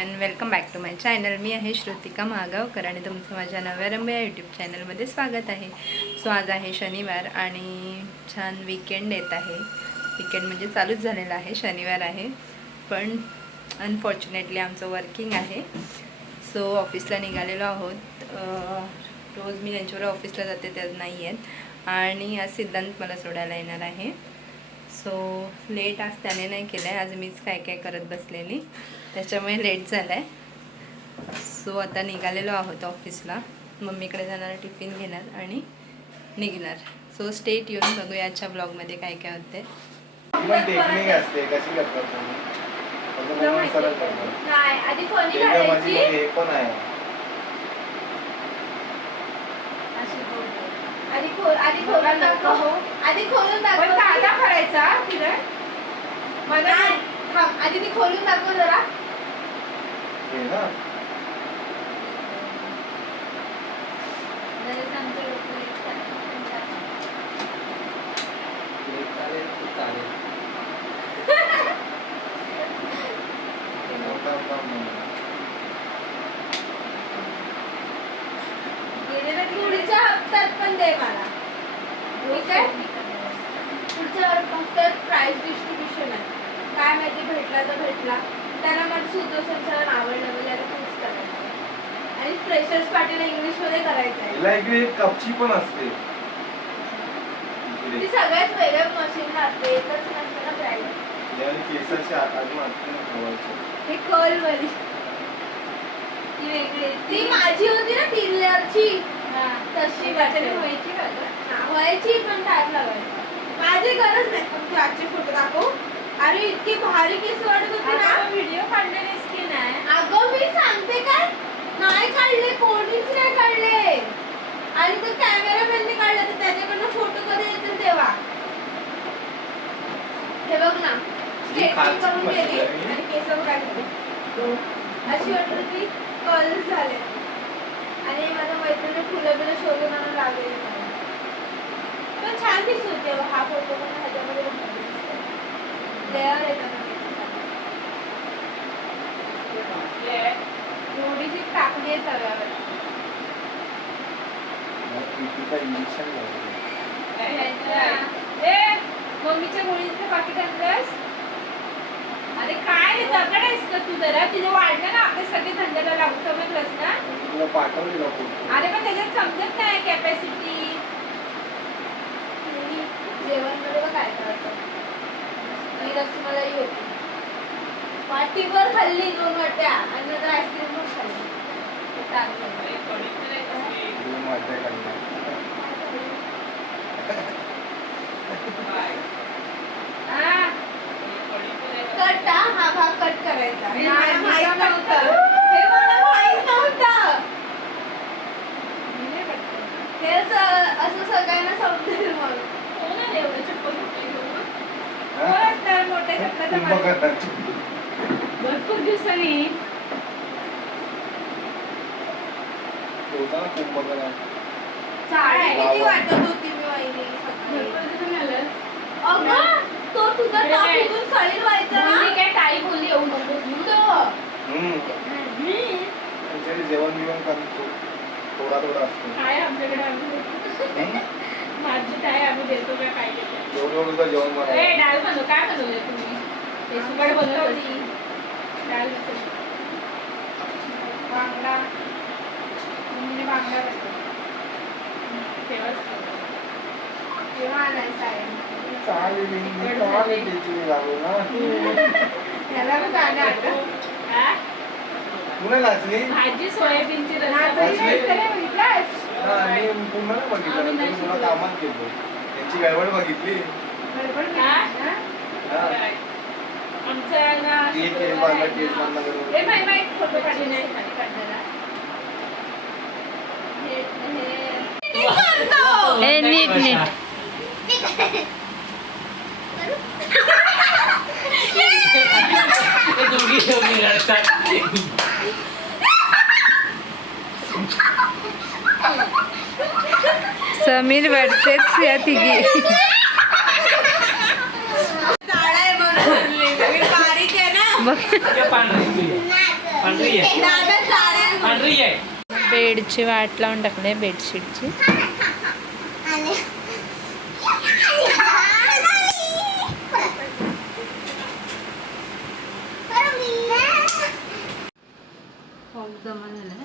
Everyone welcome back to my channel मी आहे श्रुतिका महागावकर आणि तुमचं माझ्या नव्या रम्य या यूट्यूब चॅनलमध्ये स्वागत आहे. सो आज आहे शनिवार आणि छान विकेंड येत आहे. विकेंड म्हणजे चालूच झालेला आहे शनिवार आहे. पण अनफॉर्च्युनेटली आमचं वर्किंग आहे. सो ऑफिसला निघालेलो आहोत. रोज मी त्यांच्यावर ऑफिसला जाते त्यात नाही आहेत. आणि आज सिद्धांत मला सोडायला येणार आहे. सो लेट आज त्याने नाही केलं आहे आज मीच काय काय करत बसलेली. त्याच्यामुळे लेट झालं आहे सो आता निघालेलो आहोत ऑफिसला मम्मीकडे जाणार टिफिन घेणार आणि निघणार. सो स्टेट येऊन बघूया आजच्या ब्लॉगमध्ये काय काय होते आधी फणी त्याच्या घालायची मध्ये पण आहे. अशी बोलते. आधी खोल आधी खोलून दाखव. आधी खोलून दाखव. कांदा करायचा किरण? मला आधी ती खोलून दाखव जरा. हे ना. गेलेल्या पुढच्या हप्त्यात पण दे मला. ठीक आहे? पुढच्या हप्त्यात प्राइस डिस्ट्रीब्युशन आहे. काय माहिती भेटला तर भेटला. त्याला मला सूत्रसंचालन आवडलं म्हणजे आता तूच करायचं. आणि फ्रेशर्स पार्टीला इंग्लिशमध्ये करायचं आहे हिला इकडे एक कपची पण असते. ती. सगळ्याच वेगळ्या मशीनला असते एकच नसते ना प्रायव्हेट हे ठेवायचं. हे कर्ल वाली ती वेगळी. ती माझी होती ना तीन लेअरची तशी वाटते. व्हायची का ग? व्हायची पण टाइम लागायचा. माझी गरज नाही. पण तू आजचे फोटो दाखव. अरे इतकी भारी केस वाटत होती ना. व्हिडिओ काढलेलीस की नाही अगं मी सांगते काय? नाही काढले कोणीच नाही काढले. आणि तो कॅमेरामॅनने काढला तर त्याच्याकडनं फोटो कधी येतील तेव्हा? हे बघ ना. स्ट्रेटनिंग करून गेली. आणि केस काढली अशी वाटत होती कर्ल झाले. आणि माझ्या मैत्रिणी फुलं बिलं शोधून आणून लागलेली मला. पण छान दिसत होते हो, फोटो पण ह्याच्यामध्ये. लेअर येतात. थोडीशी टाकली आहे तव्यावर मम्मीच्या गोळीचं पाकिट आणलंस अरे काय रे दगड आहेस का तू जरा? तिथे वाढलं ना आपले सगळे धंद्याला लागू समजलंस ना? अरे पण त्याच्यात समजत नाही कॅपॅसिटी जेवणमध्ये बघ काय करायचं ही रसमलाई होती. वाटीभर खाल्ली दोन वाट्या आणि नंतर आईस्क्रीम पण खाल्ली. हा कट हा. हा. भाग कट करायचा. माहीत नव्हतं हे मला माहीत नव्हतं हे असं असं सगळ्यांना समजेल मग हा? तर मोठ्या चक्राचा कुंभकर्ण. भरपूर दिवसांनी होता ना कुंभकर्ण. साडे किती वाटत होती मी वहिनी सकाळी. भरपूर दिवसांनी आलं. अगं तो तुझा टॉप काय? इथून खाली व्हायचा. काय बोलली येऊ नको तो जेवण बिवण करतो थोडा थोडा असतो. काय आमच्याकडे आम्ही? माझी काय आम्ही देतो का काय देतो? जेवण ए बनवायचं. डाळ बनव. काय बनवली. बांगडा. बांगडा आणायचा आहे. त्याची त्याला पण गाणं हा? भाजी सोयाबीनची बघितलंस? हा, मी पुन्हा नाही बघितलं त्यांची गडबड बघितली. बरोबर हा? हा. आमचा ना केक केक बांधला केक बांधला करून. ए बाई बाई फोटो काढले नाही खाली काढलेला हे- हे- हे नीट नीट समीर वर्सेस या तिघी बेडची वाट लावून टाकले बेडशीटची फॉर्म जमा झाला